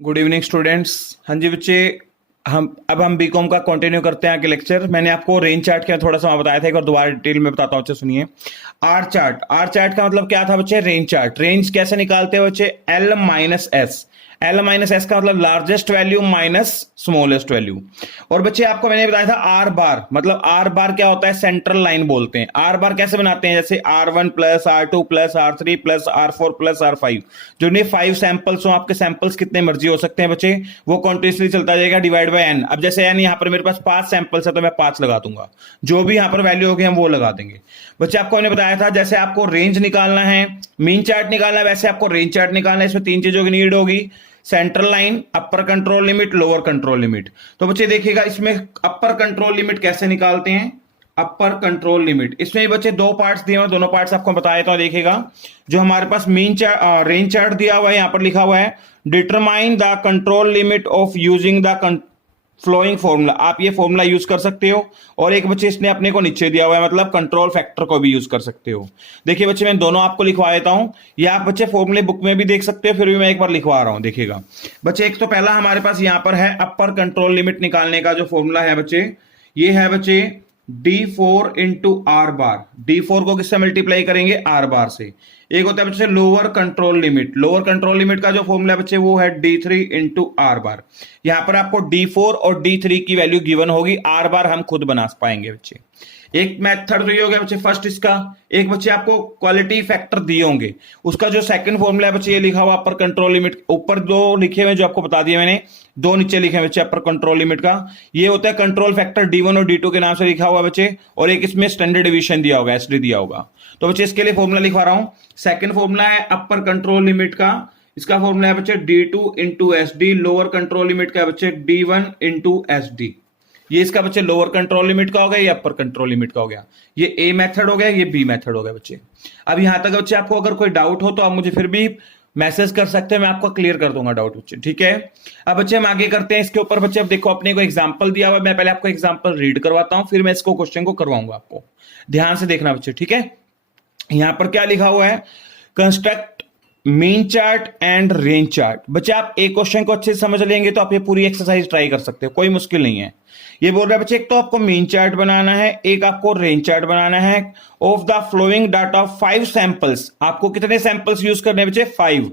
Good evening students. हाँ जी बच्चे, हम बीकॉम का कंटिन्यू करते हैं आगे लेक्चर। मैंने आपको रेंज चार्ट के थोड़ा सा बताया था, एक बार दोबारा डिटेल में बताता हूँ बच्चे, सुनिए। आर चार्ट का मतलब क्या था बच्चे? Range chart. रेंज कैसे निकालते हैं बच्चे? L minus S. L minus S का मतलब largest value minus smallest value. और बच्चे आपको मैंने बताया था आर बार, मतलब आर बार क्या होता है? सेंट्रल लाइन बोलते हैं। आर बार कैसे बनाते हैं? जैसे R1 plus R2 plus R3 plus R4 plus R5। जो ये 5 सैंपल्स हो, आपके सैंपल्स कितने मर्जी हो सकते हैं बच्चे, वो कॉन्टिन्यूसली चलता जाएगा डिवाइड बाय एन। अब जैसे एन यहाँ पर मेरे पास 5 सैंपल्स है तो मैं 5 लगा दूंगा, जो भी यहाँ पर वैल्यू होगी हम वो लगा देंगे। बच्चे आपको मैंने बताया था जैसे आपको रेंज निकालना है, मीन चार्ट निकालना है, वैसे आपको रेंज चार्ट निकालना है। इसमें 3 चीजों की नीड होगी: central line, upper control limit, lower control limit. तो बच्चे देखिएगा इसमें अपर कंट्रोल लिमिट कैसे निकालते हैं। अपर कंट्रोल लिमिट, इसमें भी बच्चे 2 पार्ट्स दिए हुए, दोनों पार्ट्स आपको बताया था। देखिएगा जो हमारे पास मीन चार्ट रेंज चार्ट दिया हुआ है, यहां पर लिखा हुआ है determine the control limit of using the flowing formula. आप ये फॉर्मूला यूज कर सकते हो। और एक बच्चे इसने अपने को नीचे दिया हुआ है, मतलब कंट्रोल फैक्टर को भी यूज कर सकते हो। देखिए बच्चे मैं दोनों आपको लिखवा देता हूं, या आप बच्चे फॉर्मूले बुक में भी देख सकते हो, फिर भी मैं एक बार लिखवा रहा हूं। देखिएगा बच्चे, एक तो पहला हमारे पास यहां पर है अपर कंट्रोल लिमिट निकालने का जो फॉर्मूला है बच्चे, ये है बच्चे D4 into are bar. D4 को किससे मल्टीप्लाई करेंगे? आर बार से। एक होता है बच्चे lower control limit. Lower control limit का जो फॉर्मूला है बच्चे वो है D3 इंटू आर बार। यहां पर आपको D4 और D3 की वैल्यू गिवन होगी, आर बार हम खुद बना पाएंगे बच्चे। एक मेथड तो ये हो गया बच्चे फर्स्ट इसका। एक बच्चे आपको क्वालिटी फैक्टर दिए होंगे, उसका जो सेकंड फॉर्मूला है बच्चे ये लिखा हुआ अपर कंट्रोल लिमिट। ऊपर 2 लिखे हुए जो आपको बता दिए मैंने, 2 नीचे लिखे हुए बच्चे अपर कंट्रोल लिमिट का। ये होता है कंट्रोल फैक्टर D1 और D2 के नाम से लिखा हुआ बच्चे, और एक इसमें स्टैंडर्ड डिवीजन दिया होगा, SD दिया होगा। तो बच्चे इसके लिए फॉर्मूला लिखवा रहा हूं। सेकंड फॉर्मूला है अपर कंट्रोल लिमिट का, इसका फॉर्मूला है बच्चे D2 into SD। Lower control limit का है बच्चे D1 इंटू SD। ये इसका बच्चे लोअर कंट्रोल लिमिट का हो गया, ये अपर कंट्रोल लिमिट का हो गया। ये ए मेथड हो गया, ये बी मेथड हो गया बच्चे। अब यहां तक बच्चे आपको अगर कोई डाउट हो तो आप मुझे फिर भी मैसेज कर सकते हैं, मैं आपको क्लियर कर दूंगा डाउट बच्चे, ठीक है। अब बच्चे हम आगे करते हैं इसके ऊपर। बच्चे अब देखो अपने को एग्जांपल दिया हुआ, मैं पहले आपको एग्जांपल रीड करवाता हूं, फिर मैं इसको क्वेश्चन को करवाऊंगा। आपको ध्यान से देखना बच्चे, ठीक है। यहां पर क्या लिखा हुआ है? Construct mean chart and range chart. बच्चे आप एक क्वेश्चन को अच्छे से समझ लेंगे तो आप ये पूरी एक्सरसाइज ट्राई कर सकते हो, कोई मुश्किल नहीं है। ये बोल रहा है बच्चे एक तो आपको मीन चार्ट बनाना है, एक आपको रेंज चार्ट बनाना है of the flowing data of 5 samples. आपको कितने सैंपल्स यूज करने हैं बच्चे? 5।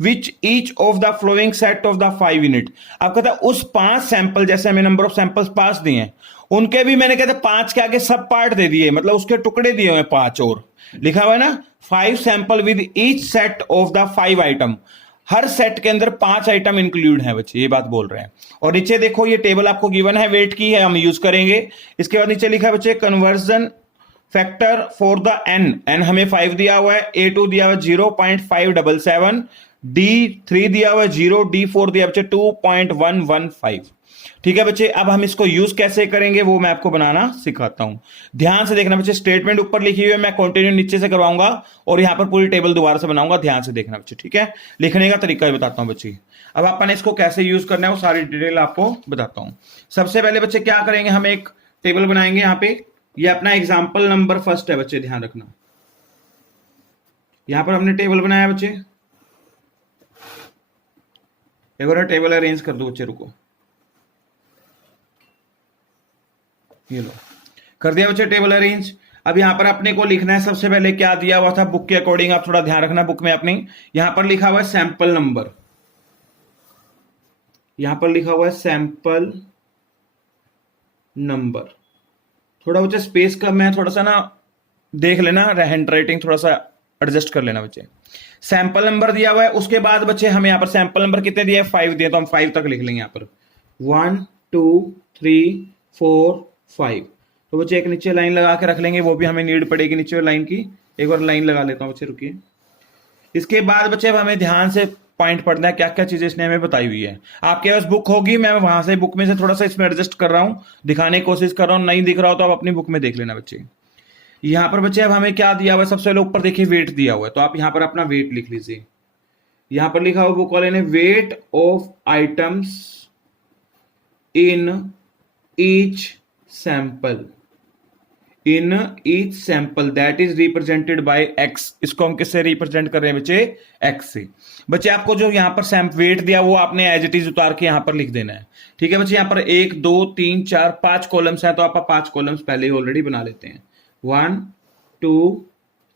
Which each of the flowing set of the 5 unit. आप कहता है उस 5 सैंपल, जैसे हमें नंबर ऑफ सैंपल्स 5 दिए हैं, उनके भी मैंने कहता 5 के आगे सब पार्ट दे दिए, मतलब उसके टुकड़े दिए हुए 5 और लिखा हुआ है ना, 5 sample with each set of the 5 item. Her set के अंदर 5 आइटम इंक्लूड है बच्चे, ये बात बोल रहे हैं। और नीचे देखो ये टेबल आपको गिवन है, वेट की है, हम यूज करेंगे। इसके बाद नीचे लिखा है बच्चे conversion factor for the N हमें 5 दिया हुआ है, A2 दिया हुआ है 0.577, D3 दिया हुआ है 0, D4 दिया बच्चे 2.115। ठीक है बच्चे, अब हम इसको यूज कैसे करेंगे वो मैं आपको बनाना सिखाता हूं। ध्यान से देखना बच्चे, स्टेटमेंट ऊपर लिखी हुई है, मैं कंटिन्यू नीचे से करवाऊंगा और यहां पर पूरी टेबल दोबारा से बनाऊंगा। ध्यान से देखना बच्चे, ठीक है। लिखने का तरीका भी बताता हूं बच्चे। अब अपन इसको कैसे यूज करना है वो सारी डिटेल आपको बताता हूं। सबसे पहले बच्चे क्या करेंगे, हम एक टेबल बनाएंगे यहाँ पे। ये अपना एग्जाम्पल नंबर फर्स्ट है बच्चे, ध्यान रखना। यहां पर हमने टेबल बनाया बच्चे, एक बार टेबल अरेंज कर दो बच्चे, रुको। ये लो, कर दिया बच्चे टेबल अरेंज। अब यहां पर अपने को लिखना है, सबसे पहले क्या दिया हुआ था बुक के अकॉर्डिंग, आप थोड़ा ध्यान रखना बुक में अपनी। यहां पर लिखा हुआ है सैंपल नंबर, यहां पर लिखा हुआ है सैंपल नंबर। थोड़ा बच्चे स्पेस का मैं थोड़ा सा ना देख लेना, हैंड राइटिंग थोड़ा सा एडजस्ट कर लेना बच्चे। सैंपल नंबर दिया हुआ है, उसके बाद बच्चे हमें यहां पर सैंपल नंबर कितने दिए? 5 दिए, तो हम 5 तक लिख लेंगे यहां पर। 1 2 3 4 5। तो बच्चे एक नीचे लाइन लगा के रख लेंगे, वो भी हमें नीड पड़ेगी नीचे लाइन की। एक बार लाइन लगा लेता हूं बच्चे, रुकिए। इसके बाद बच्चे अब हमें ध्यान से पॉइंट पढ़ना है, क्या क्या चीजें इसने हमें बताई हुई है। आपके पास बुक होगी, मैं वहां से बुक में से थोड़ा सा इसमें एडजस्ट कर रहा हूं, दिखाने की कोशिश कर रहा हूं। नहीं दिख रहा हो तो आप अपनी बुक में देख लेना बच्चे। यहां पर बच्चे अब हमें क्या दिया हुआ है? सबसे पहले ऊपर देखिए वेट दिया हुआ है, तो आप यहां पर अपना वेट लिख लीजिए। यहां पर लिखा हुआ बुक वाले ने weight of items in each sample. In each sample that is represented by x. इसको हम किससे रिप्रेजेंट कर रहे हैं बच्चे? एक्स से। बच्चे आपको जो यहां पर वेट दिया वो आपने एज इट इज उतार के यहां पर लिख देना है। ठीक है बच्चे, यहां पर 1 2 3 4 5 कॉलम्स हैं, तो आप 5 कॉलम्स पहले ही ऑलरेडी बना लेते हैं। 1 2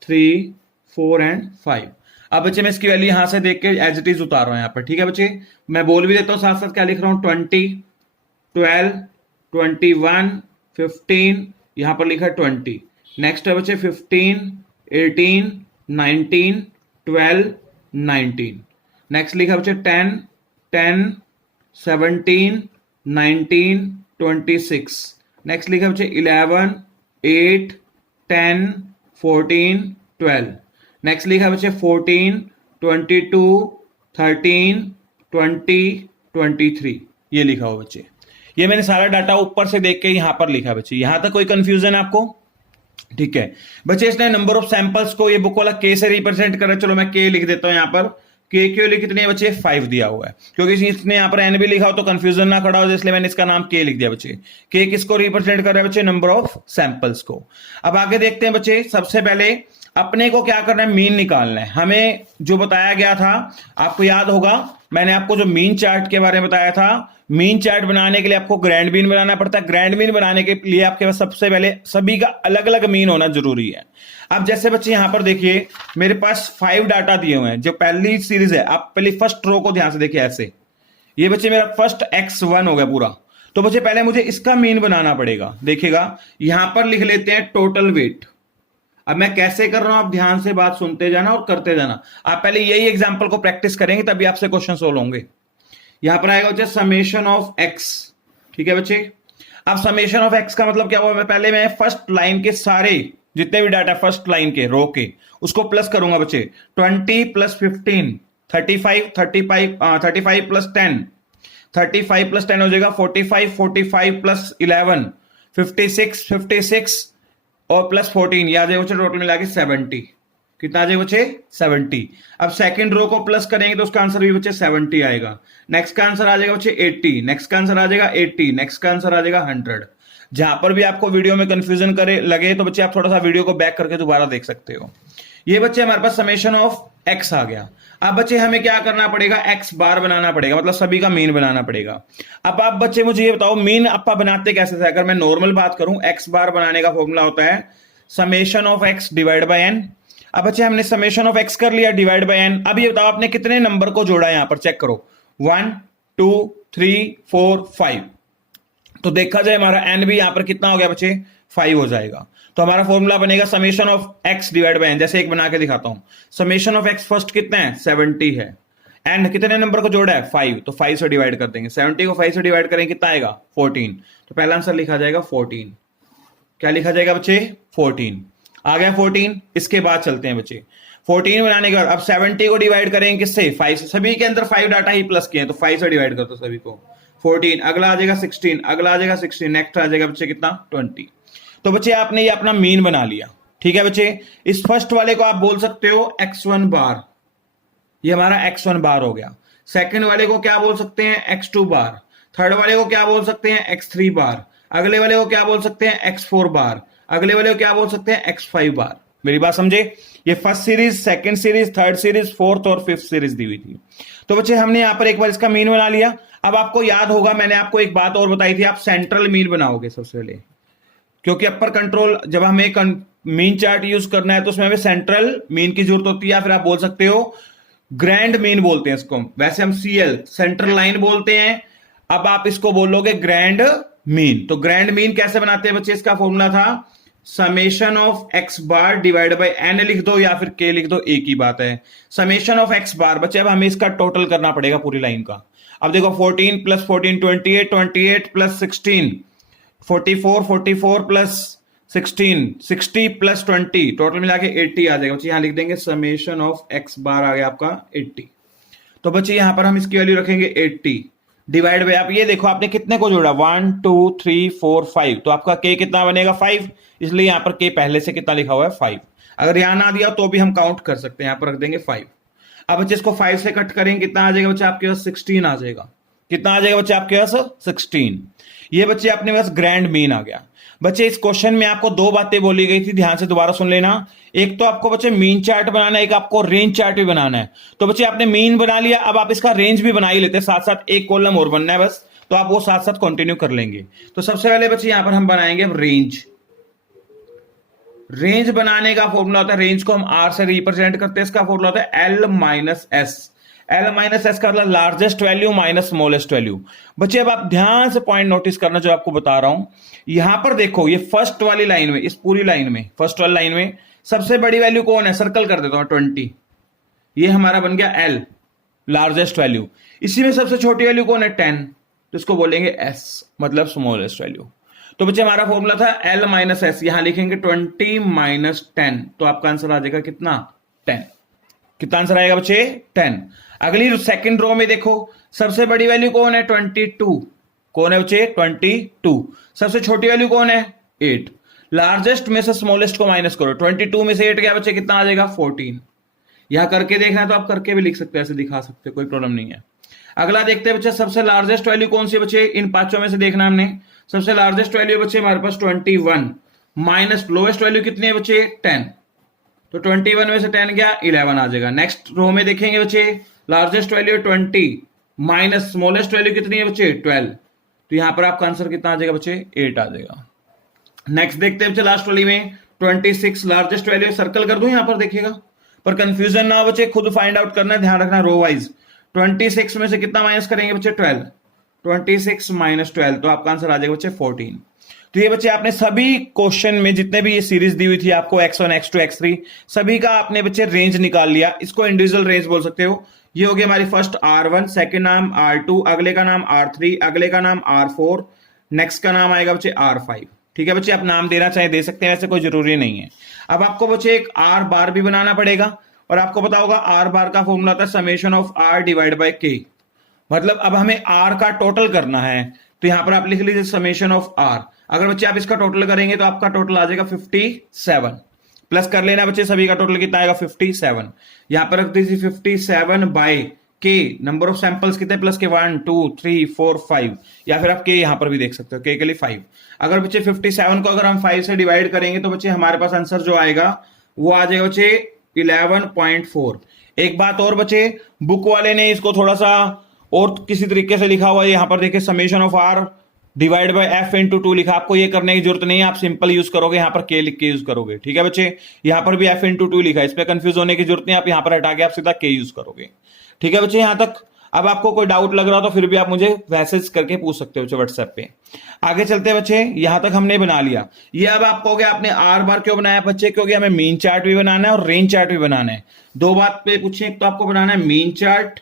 3 4 एंड 5। अब बच्चे मैं इसकी वैल्यू यहां से देख के एज इट इज उतार रहा हूं यहां पर। ठीक है बच्चे, मैं बोल भी देता हूं साथ साथ क्या लिख रहा हूं। 20 12 21 15, यहां पर लिखा है 20। नेक्स्ट है बच्चे 15 18 19 12 19। नेक्स्ट लिखा बच्चे 10 10 17 19 26। नेक्स्ट लिखा बच्चे 11 8 10 14 12। नेक्स्ट लिखा बच्चे 14 22 13 20 23। ये लिखा हो बच्चे। ये मैंने सारा डाटा ऊपर से देख के यहां पर लिखा बच्चे। यहां तक कोई कंफ्यूजन है आपको? ठीक है बच्चे, इसने नंबर ऑफ सैंपल्स को ये बुक वाला के से रिप्रेजेंट कर रहा है। चलो मैं के लिख देता हूं यहां पर। के क्यों लिख कितने बच्चे? 5 दिया हुआ है, क्योंकि इसने यहां पर एन भी लिखा हो तो कंफ्यूजन ना खड़ा हो, इसलिए मैंने इसका नाम के लिख दिया बच्चे। के किसको रिप्रेजेंट कर रहा है बच्चे? नंबर ऑफ सैंपल्स को। अब आगे देखते हैं बच्चे। सबसे पहले अपने को क्या करना है? मीन निकालना है। हमें जो बताया गया था आपको याद होगा, मैंने आपको जो मीन चार्ट के बारे में बताया था। मीन चार्ट बनाने के लिए आपको ग्रैंड मीन बनाना पड़ता है। ग्रैंड मीन बनाने के लिए आपके पास सबसे पहले सभी का अलग अलग मीन होना जरूरी है। अब जैसे बच्चे यहां पर देखिए मेरे पास 5 डाटा दिए हुए हैं। जो पहली सीरीज है, आप पहली फर्स्ट रो को ध्यान से देखिए ऐसे। ये बच्चे मेरा फर्स्ट x1 हो गया पूरा। तो बच्चे पहले मुझे इसका मीन बनाना पड़ेगा। देखिएगा यहां पर लिख लेते हैं टोटल वेट। अब मैं कैसे कर रहा हूं, आप ध्यान से बात सुनते जाना और करते जाना। आप पहले यही एग्जांपल को प्रैक्टिस करेंगे तभी आपसे क्वेश्चन सोल्व होंगे। यहां पर आएगा बच्चे समेशन ऑफ एक्स। ठीक है बच्चे, अब समेशन ऑफ एक्स का मतलब क्या हुआ? मैं फर्स्ट लाइन के सारे जितने भी डाटा फर्स्ट लाइन के रो के उसको प्लस करूंगा बच्चे। 20 प्लस 15 35 35 प्लस 10 35 प्लस 10 हो जाएगा 45 45 प्लस 11 56 56 और प्लस 14, याद है बच्चे टोटल मिला के 70। कितना आ जाएगा बच्चे? 70। अब सेकंड रो को प्लस करेंगे तो उसका आंसर भी बच्चे 70 आएगा। नेक्स्ट का आंसर आ जाएगा बच्चे 80। नेक्स्ट का आंसर आ जाएगा 80। नेक्स्ट का आंसर आ जाएगा 100। जहां पर भी आपको वीडियो में कंफ्यूजन करे लगे तो बच्चे आप थोड़ा सा वीडियो को बैक करके दोबारा देख सकते हो। ये बच्चे हमारे पास समेशन ऑफ एक्स आ गया। अब बच्चे हमें क्या करना पड़ेगा? एक्स बार बनाना पड़ेगा, मतलब सभी का मीन बनाना पड़ेगा। अब आप बच्चे मुझे ये बताओ मीन आप बनाते कैसे थे? अगर मैं नॉर्मल बात करूं, एक्स बार बनाने का फॉर्मूला होता है summation of X divide by N. अब बच्चे हमने समेशन ऑफ एक्स कर लिया डिवाइड बाय एन। अब ये बताओ आपने कितने नंबर को जोड़ा है? यहां पर चेक करो 1 2 3 4 5। तो देखा जाए हमारा एन भी यहां पर कितना हो गया बच्चे? 5 हो जाएगा। तो हमारा फॉर्मूला बनेगा summation of X divide by N. जैसे एक बना के दिखाता हूं। समेशन ऑफ एक्स फर्स्ट कितना है? 70 है। एंड कितने नंबर को जोड़ा है? 5। तो 5 से डिवाइड कर देंगे। 70 को 5 से डिवाइड करेंगे कितना आएगा? 14। तो पहला आंसर लिखा जाएगा 14। क्या लिखा जाएगा बच्चे? 14 आ गया 14। इसके बाद चलते हैं बच्चे 14 बनाने के बाद अब 70 को डिवाइड करेंगे किससे? 5 से। सभी के अंदर 5 डाटा ही प्लस किए हैं तो 5 से डिवाइड कर दो सभी को। 14 अगला आ जाएगा 16, अगला आ जाएगा 16, नेक्स्ट आ जाएगा बच्चे कितना? 20। तो बच्चे आपने ये अपना मीन बना लिया। ठीक है बच्चे, इस फर्स्ट वाले को आप बोल सकते हो x1 बार। ये हमारा x1 बार हो गया। सेकंड वाले को क्या बोल सकते हैं? x2 बार। थर्ड वाले को क्या बोल सकते हैं? x3 बार। अगले वाले को क्या बोल सकते हैं? x4 बार। अगले वाले को क्या बोल सकते हैं? x5 बार। मेरी बात समझे? ये first series, second series, third series, fourth और फिफ्थ सीरीज दी हुई थी। तो बच्चे हमने यहां पर एक बार इसका मीन बना लिया। अब आपको याद होगा मैंने आपको एक बात और बताई थी, आप सेंट्रल मीन बनाओगे सबसे पहले, क्योंकि अपर कंट्रोल जब हमें मीन चार्ट यूज करना है तो उसमें हमें सेंट्रल मीन की जरूरत होती है, या फिर आप बोल सकते हो ग्रैंड मीन बोलते हैं इसको। वैसे हम CL सेंट्रल लाइन बोलते हैं, अब आप इसको बोलोगे ग्रैंड मीन। तो ग्रैंड मीन कैसे बनाते हैं बच्चे? इसका फॉर्मूला था summation of X bar divide by N लिख दो या फिर के लिख दो, एक ही बात है। समेशन ऑफ एक्स बार बच्चे अब हमें इसका टोटल करना पड़ेगा पूरी लाइन का। अब देखो 14 plus 14 28, 28 plus 16 44, 44 plus 16 60 plus 20, total मिला के 80 आ जाएगा बच्चे। यहां लिख देंगे समेशन ऑफ एक्स बार आ गया आपका 80। तो बच्चे यहां पर हम इसकी वैल्यू रखेंगे 80 डिवाइड बाय, आप ये देखो आपने कितने को जोड़ा 1 2 3 4 5, तो आपका के कितना बनेगा 5, इसलिए यहां पर के पहले से कितना लिखा हुआ है 5। अगर यहां ना दिया तो भी हम काउंट कर सकते हैं, यहां पर रख देंगे 5। अब बच्चे इसको 5 से कट करेंगे कितना आ जाएगा बच्चे? आपके पास 16 आ जाएगा। कितना आ जाएगा बच्चे आपके पास? 16। ये बच्चे अपने पास ग्रैंड मीन आ गया। बच्चे इस क्वेश्चन में आपको दो बातें बोली गई थी, ध्यान से दोबारा सुन लेना। एक तो आपको बच्चे मीन चार्ट बनाना है, एक आपको रेंज चार्ट भी बनाना है। तो बच्चे आपने मीन बना लिया, अब आप इसका रेंज भी बना ही लेते हैं, साथ साथ एक कॉलम और बनना है बस, तो आप वो साथ साथ कंटिन्यू कर लेंगे। तो सबसे पहले बच्चे यहां पर हम बनाएंगे अब रेंज। रेंज बनाने का फॉर्मूला होता है, रेंज को हम आर से रिप्रेजेंट करते हैं, इसका फॉर्मूला होता है L minus S. L minus S का मतलब largest value minus smallest value. बच्चे अब आप ध्यान से पॉइंट नोटिस करना जो आपको बता रहा हूं। यहां पर देखो, ये फर्स्ट वाली लाइन में, इस पूरी लाइन में, फर्स्ट वाली लाइन में सबसे बड़ी वैल्यू कौन है, सर्कल कर देता हूं 20। ये हमारा बन गया एल, लार्जेस्ट वैल्यू। इसी में सबसे छोटी वैल्यू कौन है, 10, तो इसको बोलेंगे एस, मतलब स्मॉलेस्ट वैल्यू। तो बच्चे हमारा फॉर्मूला था एल माइनस एस, यहां लिखेंगे 20 माइनस 10, तो आपका आंसर आ जाएगा कितना, 10। कितना आंसर आएगा बच्चे, 10। अगली सेकंड रो में देखो, सबसे बड़ी वैल्यू कौन है, 22। कौन है बच्चे, 22। सबसे छोटी वैल्यू कौन है, 8। लार्जेस्ट में से स्मॉलेस्ट को माइनस करो, 22 में से 8 गया बच्चे, कितना आ जाएगा, 14। यहां करके देखना है तो आप करके भी लिख सकते हैं, ऐसे दिखा सकते हैं, कोई प्रॉब्लम नहीं है। अगला देखते हैं बच्चे, सबसे लार्जेस्ट वैल्यू कौन सी बच्चे, इन पांचों में से देखना हमने। सबसे लार्जेस्ट वैल्यू बच्चे हमारे पास 21, माइनस लोएस्ट वैल्यू कितनी है बच्चे, 10। तो 21 में से 10 गया, 11 आ जाएगा। नेक्स्ट रो में देखेंगे बच्चे, largest value 20, minus smallest value कितनी है बच्चे, 12। तो यहां पर आपका आंसर कितना आ जाएगा बच्चे, 8 आ जाएगा। नेक्स्ट देखते हैं बच्चे, लास्ट वाली में 26, लार्जेस्ट वैल्यू, सर्कल कर दूं यहां पर देखिएगा, पर कंफ्यूजन ना हो बच्चे, खुद फाइंड आउट करना है, ध्यान रखना रो वाइज। 26 में से कितना माइनस करेंगे बच्चे, 12। 26 माइनस 12, तो आपका आंसर आ जाएगा बच्चे 14। तो ये बच्चे आपने सभी क्वेश्चन में जितने भी ये सीरीज दी हुई थी आपको, x1 x2 x3, सभी का आपने बच्चे रेंज निकाल लिया। इसको इंडिविजुअल रेंज बोल सकते हो। ये हो गया हमारी फर्स्ट R1, सेकंड नाम R2, अगले का नाम R3, अगले का नाम R4, नेक्स्ट का नाम आएगा बच्चे R5। ठीक है बच्चे, आप नाम देना चाहे दे सकते हैं, वैसे कोई जरूरी नहीं है। अब आपको बच्चे एक R बार भी बनाना पड़ेगा, और आपको पता होगा R बार का फॉर्मूला था summation of R divide by K। मतलब अब हमें R का टोटल करना है, तो यहां पर आप लिख लीजिए समेशन ऑफ R। अगर बच्चे आप इसका टोटल करेंगे तो आपका टोटल आ जाएगा 57, प्लस कर लेना बच्चे सभी का टोटल कितना आएगा, 57। यहां पर रख दीजिए 57 by K, number of samples कितने, प्लस के 1 2 3 4 5, या फिर आप K यहां पर भी देख सकते हो, K के लिए 5। अगर बच्चे 57 को अगर हम 5 से डिवाइड करेंगे तो बच्चे हमारे पास आंसर जो आएगा वो आ जाएगा बच्चे 11.4। एक बात और बच्चे, बुक वाले ने इसको थोड़ा सा और किसी तरीके से लिखा हुआ है, यहां पर देखिए summation of R divide by F into 2 लिखा। आपको ये करने की जरूरत नहीं है, आप सिंपल यूज करोगे, यहां पर K लिख के यूज करोगे। ठीक है बच्चे, यहां पर भी F इंटू 2 लिखा है, इसमें कंफ्यूज होने की जरूरत नहीं, आप यहां पर हटा के आप सीधा K यूज करोगे। ठीक है बच्चे, यहां तक अब आपको कोई डाउट लग रहा हो तो फिर भी आप मुझे मैसेज करके पूछ सकते हो बच्चे व्हाट्सएप पे। आगे चलते हैं बच्चे, यहां तक हमने बना लिया। ये अब आप कहोगे आपने R बार क्यों बनाया बच्चे, क्योंकि हमें मीन चार्ट भी बनाना है और रेंज चार्ट भी बनाना है। दो बात पे पूछे, एक तो आपको बनाना है मीन चार्ट,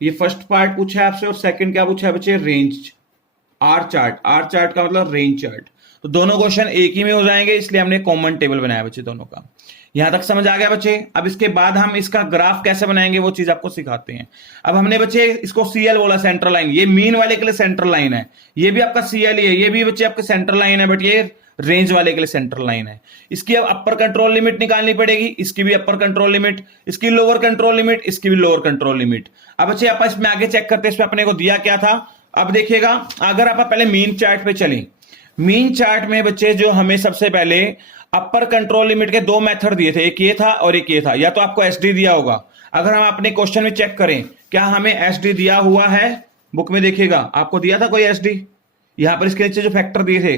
ये फर्स्ट पार्ट पूछा है आपसे, और सेकंड क्या पूछा है बच्चे, range R chart. R chart का मतलब रेंज चार्ट। तो दोनों क्वेश्चन एक ही में हो जाएंगे, इसलिए हमने कॉमन टेबल बनाया बच्चे दोनों का। यहां तक समझ आ गया बच्चे। अब इसके बाद हम इसका ग्राफ कैसे बनाएंगे वो चीज आपको सिखाते हैं। अब हमने बच्चे इसको CL बोला, सेंट्रल लाइन। ये मीन वाले के लिए सेंट्रल लाइन है, ये भी आपका CL ही है, ये भी बच्चे आपके सेंट्रल लाइन है, बट ये रेंज वाले के लिए सेंट्रल लाइन है। इसकी अब अपर कंट्रोल लिमिट निकालनी पड़ेगी, इसकी भी अपर कंट्रोल लिमिट, इसकी लोअर कंट्रोल लिमिट, इसकी भी लोअर कंट्रोल लिमिट। अब बच्चे आप इसमें आगे चेक करते हैं, इसमें अपने को दिया क्या था। अब देखिएगा, अगर आप पहले मीन चार्ट पे चलें, मीन चार्ट में बच्चे जो हमें सबसे पहले अपर कंट्रोल लिमिट के दो मेथड दिए थे, एक ये था और एक ये था। या तो आपको SD दिया होगा, अगर हम अपने क्वेश्चन में चेक करें क्या हमें SD दिया हुआ है, बुक में देखिएगा आपको दिया था कोई SD। यहां पर इसके नीचे जो फैक्टर दिए थे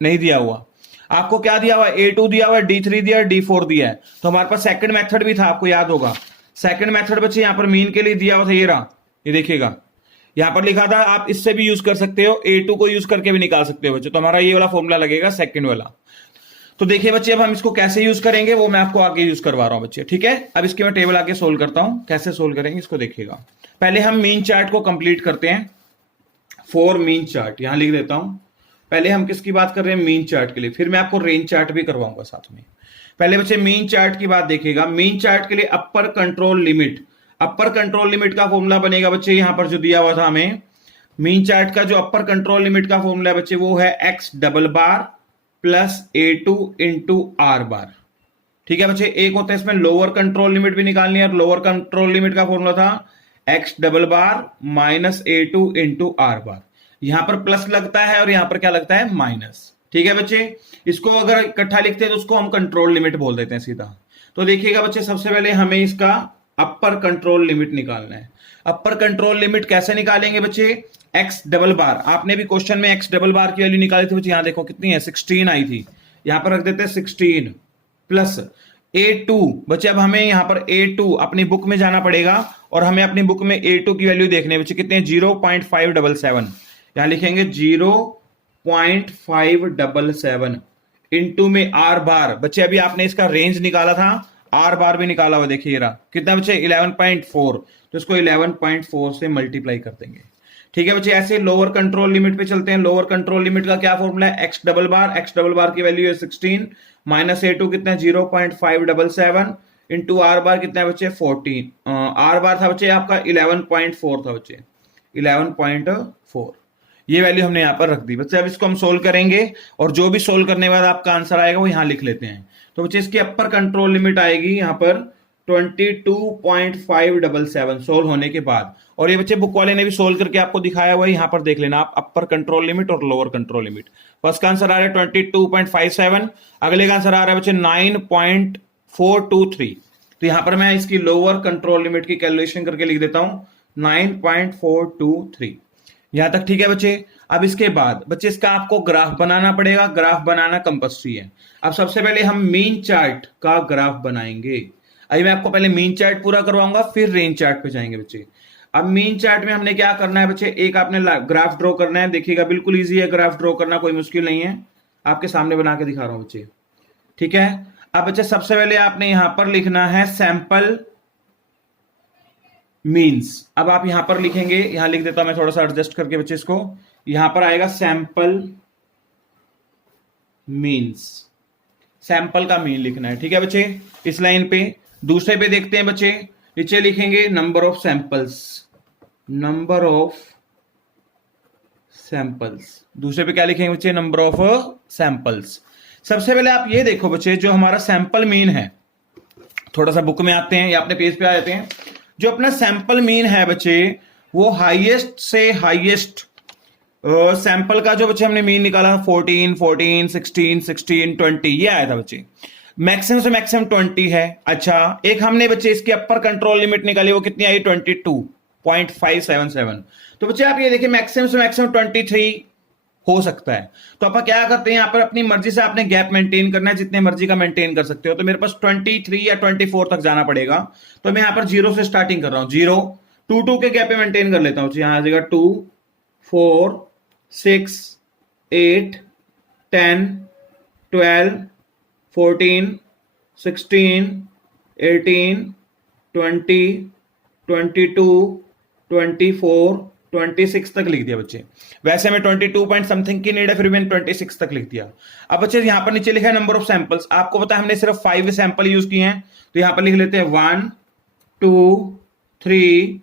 नहीं दिया हुआ। आपको क्या दिया हुआ, A2 दिया हुआ, D3 दिया, D4 दिया है। तो हमारे पास सेकंड मेथड भी था, आपको याद होगा। सेकंड मेथड बच्चे यहां पर मीन के लिए दिया हुआ था, ये रहा, ये देखिएगा यहां पर लिखा था। आप इससे भी यूज कर सकते हो, A2 को यूज करके भी निकाल सकते हो बच्चे। तो हमारा ये वाला फॉर्मूला लगेगा, सेकंड वाला। तो देखिए बच्चे, अब हम इसको कैसे यूज करेंगे वो मैं आपको आगे यूज करवा रहा हूं बच्चे। ठीक है, अब इसकी मैं टेबल आगे सोल्व करता हूं, कैसे सोल्व करेंगे इसको देखिएगा। पहले हम मीन चार्ट को कंप्लीट करते हैं। फॉर मीन चार्ट यहां लिख देता हूं। पहले हम किसकी बात कर रहे हैं, मीन चार्ट के लिए, फिर मैं आपको रेंज चार्ट भी करवाऊंगा साथ में। पहले बच्चे मीन चार्ट की बात देखिएगा। मीन चार्ट के लिए upper control limit, upper control limit का फॉर्मूला बनेगा बच्चे, यहां पर जो दिया हुआ था हमें। मीन चार्ट का जो अपर कंट्रोल लिमिट का फॉर्मूला है बच्चे, वो है X डबल बार प्लस A2 इंटू R बार। ठीक है बच्चे, एक होता है इसमें लोअर कंट्रोल लिमिट भी निकालनी है, और लोअर कंट्रोल लिमिट का फॉर्मूला था X डबल बार माइनस A2 इंटू R बार। यहां पर प्लस लगता है और यहां पर क्या लगता है, माइनस। ठीक है बच्चे, इसको अगर इकट्ठा लिखते हैं तो उसको हम कंट्रोल लिमिट बोल देते हैं सीधा। तो देखिएगा बच्चे, सबसे पहले हमें इसका अपर कंट्रोल लिमिट निकालना है। अपर कंट्रोल लिमिट कैसे निकालेंगे बच्चे, एक्स डबल बार, आपने भी क्वेश्चन में एक्स डबल बार की वैल्यू निकाली थी बच्चे, यहां देखो कितनी है 16 आई थी, यहां पर रख देते हैं 16 प्लस A2। बच्चे अब हमें यहां पर A2 अपनी बुक में जाना पड़ेगा और हमें अपनी बुक में A2 की वैल्यू देखनी है बच्चे, कितने 0.577, यहां लिखेंगे 0.577 इंटू में आर बार। बच्चे अभी आपने इसका रेंज निकाला था, आर बार भी निकाला हुआ, देखिए रहा कितना बच्चे 11.4, तो इसको 11.4 से मल्टीप्लाई कर देंगे। ठीक है बच्चे, ऐसे लोअर कंट्रोल लिमिट पे चलते हैं। लोअर कंट्रोल लिमिट का क्या फॉर्मूला है, एक्स डबल बार की वैल्यू है 16 माइनस A2 कितना है 0.577 इंटू आर बार कितना है बच्चे 14, आर बार था बच्चे आपका 11.4 था बच्चे 11.4, ये वैल्यू हमने यहां पर रख दी बच्चे। अब इसको हम सोल्व करेंगे और जो भी सोल्व करने के बाद आपका आंसर आएगा वो यहां लिख लेते हैं। तो बच्चे इसकी अपर कंट्रोल लिमिट आएगी यहां पर 22.577 सोल्व होने के बाद, और ये बच्चे बुक वाले ने भी सोल्व करके आपको दिखाया हुआ है, यहां पर देख लेना आप अपर कंट्रोल लिमिट और लोअर कंट्रोल लिमिट। फर्स्ट का आंसर आ रहा है 22.57, अगले का आंसर आ रहा है बच्चे 9.423। तो यहां पर मैं इसकी लोअर कंट्रोल लिमिट की कैलकुलेशन करके लिख देता हूं 9.423, यहां तक ठीक है बच्चे। अब इसके बाद बच्चे इसका आपको ग्राफ बनाना पड़ेगा, ग्राफ बनाना कंपल्सरी है। अब सबसे पहले हम मीन चार्ट का ग्राफ बनाएंगे। अभी मैं आपको पहले मीन चार्ट पूरा करवाऊंगा, फिर रेंज चार्ट पे जाएंगे बच्चे। अब मीन चार्ट में हमने क्या करना है बच्चे, एक आपने ग्राफ ड्रॉ करना है, देखिएगा बिल्कुल इजी है ग्राफ ड्रॉ करना, कोई मुश्किल नहीं है, आपके सामने बना के दिखा रहा हूं बच्चे। ठीक है, अब बच्चे सबसे पहले आपने यहां पर लिखना है सैंपल मीन्स। अब आप यहां पर लिखेंगे, यहां लिख देता हूं मैं थोड़ा सा एडजस्ट करके बच्चे इसको, यहां पर आएगा सैंपल मीन्स, सैंपल का मीन लिखना है। ठीक है बच्चे, इस लाइन पे। दूसरे पे देखते हैं बच्चे, नीचे लिखेंगे number of samples, number of samples. दूसरे पे क्या लिखेंगे बच्चे, नंबर ऑफ सैंपल्स। सबसे पहले आप ये देखो बच्चे, जो हमारा सैंपल मीन है, थोड़ा सा बुक में आते हैं या अपने पेज पे आ जाते हैं, जो अपना सैंपल मीन है बच्चे, वो हाईएस्ट से हाईएस्ट सैंपल का जो बच्चे हमने मीन निकाला 14, 14, 16, 16, 20 ये आया था बच्चे। मैक्सिमम से मैक्सिमम 20 है। अच्छा, एक हमने बच्चे इसकी अपर कंट्रोल लिमिट निकाली, वो कितनी आई 22.577। तो बच्चे आप ये देखिए, मैक्सिमम से मैक्सिमम 23 हो सकता है। तो आप क्या करते हैं, यहां पर अपनी मर्जी से आपने गैप मेंटेन करना है, जितने मर्जी का मेंटेन कर सकते हो। तो मेरे पास 23 या 24 तक जाना पड़ेगा, तो मैं यहां पर 0 से स्टार्टिंग कर रहा हूं, 0 2 2 के गैप पे मेंटेन कर लेता हूं। यहां आ जाएगा 2 4 6 8 10 12 14 16 18 20 22 24 26 तक लिख दिया बच्चे। वैसे मैं 22 पॉइंट समथिंग की नीड है, फिर मैंने 26 तक लिख दिया। अब बच्चे यहां पर नीचे लिखा है नंबर ऑफ सैंपल्स, आपको पता है हमने सिर्फ 5 सैंपल यूज किए हैं, तो यहां पर लिख लेते हैं 1 2 3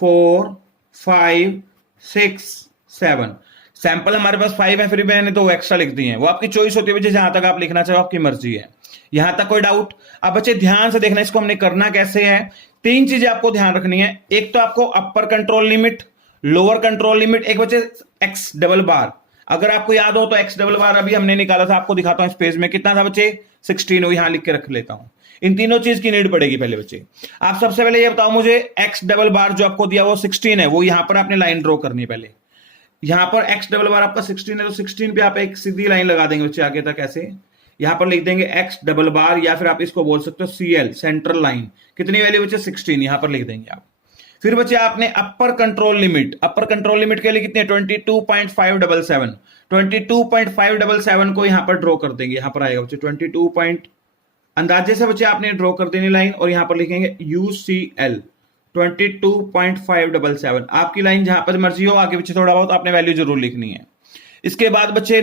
4 5 6 7 सैंपल हमारे पास 5 है, फिर मैंने 2 एक्स्ट्रा लिख दिए हैं, वो आपकी चॉइस होती है बच्चे, जहां तक आप लिखना चाहो आपकी मर्जी है। यहां तक कोई डाउट? अब बच्चे ध्यान से देखना, इसको हमने करना कैसे है। 3 चीजें आपको ध्यान रखनी है, एक तो आपको upper control limit, lower control limit, एक बच्चे एक्स डबल बार। अगर आपको याद हो तो एक्स डबल बार अभी हमने निकाला था, आपको दिखाता हूं इस पेज में, कितना था बच्चे 16, वो यहां लिख के रख लेता हूं। इन तीनों चीज की नीड पड़ेगी पहले बच्चे। आप सबसे पहले ये बताओ मुझे, एक्स डबल बार जो आपको दिया वो 16 है, वो यहां पर आपने लाइन ड्रॉ करनी है पहले। यहां पर एक्स डबल बार आपका 16 है, तो 16 पे आप एक सीधी लाइन लगा देंगे बच्चे आगे तक ऐसे, यहां पर लिख देंगे एक्स डबल बार, या फिर आप इसको बोल सकते हो CL, सेंट्रल लाइन। कितनी वैल्यू बच्चे 16, यहां पर लिख देंगे आप। फिर बच्चे आपने upper control limit, upper control limit के लिए कितनी है 22.577, 22.577 को यहां पर ड्रॉ कर देंगे, यहां पर आएगा बच्चे 22 पॉइंट, अंदाजे से बच्चे आपने ड्रॉ कर देनी लाइन, और यहां पर लिखेंगे UCL 22.577, आपकी लाइन जहां पर मर्जी हो, आगे पीछे थोड़ा बहुत आपने वैल्यू जरूर लिखनी है। इसके बाद बच्चे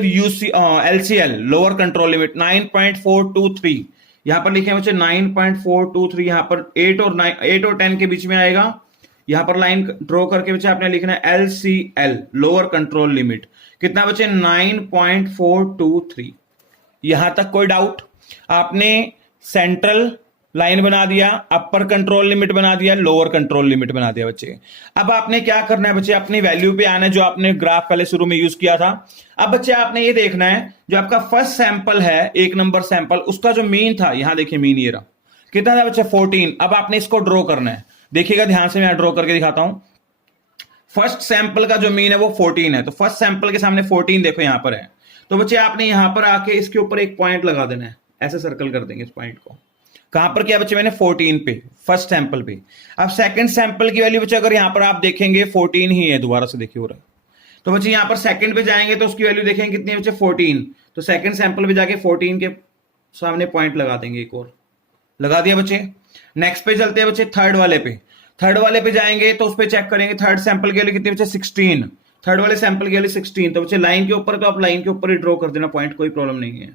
LCL, लोअर कंट्रोल लिमिट 9.423, यहां पर लिखे बच्चे 9.423, यहां पर 8 और 10 के बीच में आएगा, यहां पर लाइन ड्रॉ करके बच्चे आपने लिखना है LCL, लोअर कंट्रोल लिमिट, कितना बच्चे 9.423। यहां तक कोई डाउट? आपने सेंट्रल, लाइन बना दिया, अपर कंट्रोल लिमिट बना दिया, लोअर कंट्रोल लिमिट बना दिया बच्चे। अब आपने क्या करना है बच्चे, अपनी वैल्यू पे आना है जो आपने ग्राफ पहले शुरू में यूज किया था। अब बच्चे आपने ये देखना है जो आपका फर्स्ट सैंपल है, 1 नंबर सैंपल, उसका जो मीन था, यहां देखिए मीन ये रहा, कितना था बच्चे 14। अब आपने इसको ड्रॉ करना है, देखिएगा ध्यान से, मैं ड्रॉ करके दिखाता हूं। फर्स्ट सैंपल का जो मीन है वो 14 है, तो फर्स्ट सैंपल के सामने 14 देखो यहां पर है। तो बच्चे आपने यहां पर आके इसके ऊपर एक पॉइंट लगा देना है, ऐसे सर्कल कर देंगे इस पॉइंट को। कहां पर किया बच्चे मैंने, 14 पे, फर्स्ट सैंपल पे। अब सेकंड सैंपल की वैल्यू बच्चे अगर यहां पर आप देखेंगे 14 ही है, दोबारा से देखिए हो रहा है। तो बच्चे यहां पर सेकंड पे जाएंगे तो उसकी वैल्यू देखेंगे कितनी है बच्चे, 14। तो सेकंड सैंपल पे जाके 14 के सामने पॉइंट लगा देंगे, एक और लगा दिया बच्चे। नेक्स्ट पे चलते हैं बच्चे थर्ड वाले पे। थर्ड वाले पे जाएंगे तो उस पे चेक करेंगे थर्ड सैंपल के लिए कितनी बच्चे, 16। थर्ड वाले सैंपल के लिए 16। तो बच्चे लाइन के ऊपर, तो आप लाइन के ऊपर ही ड्रॉ कर देना पॉइंट, कोई प्रॉब्लम नहीं है।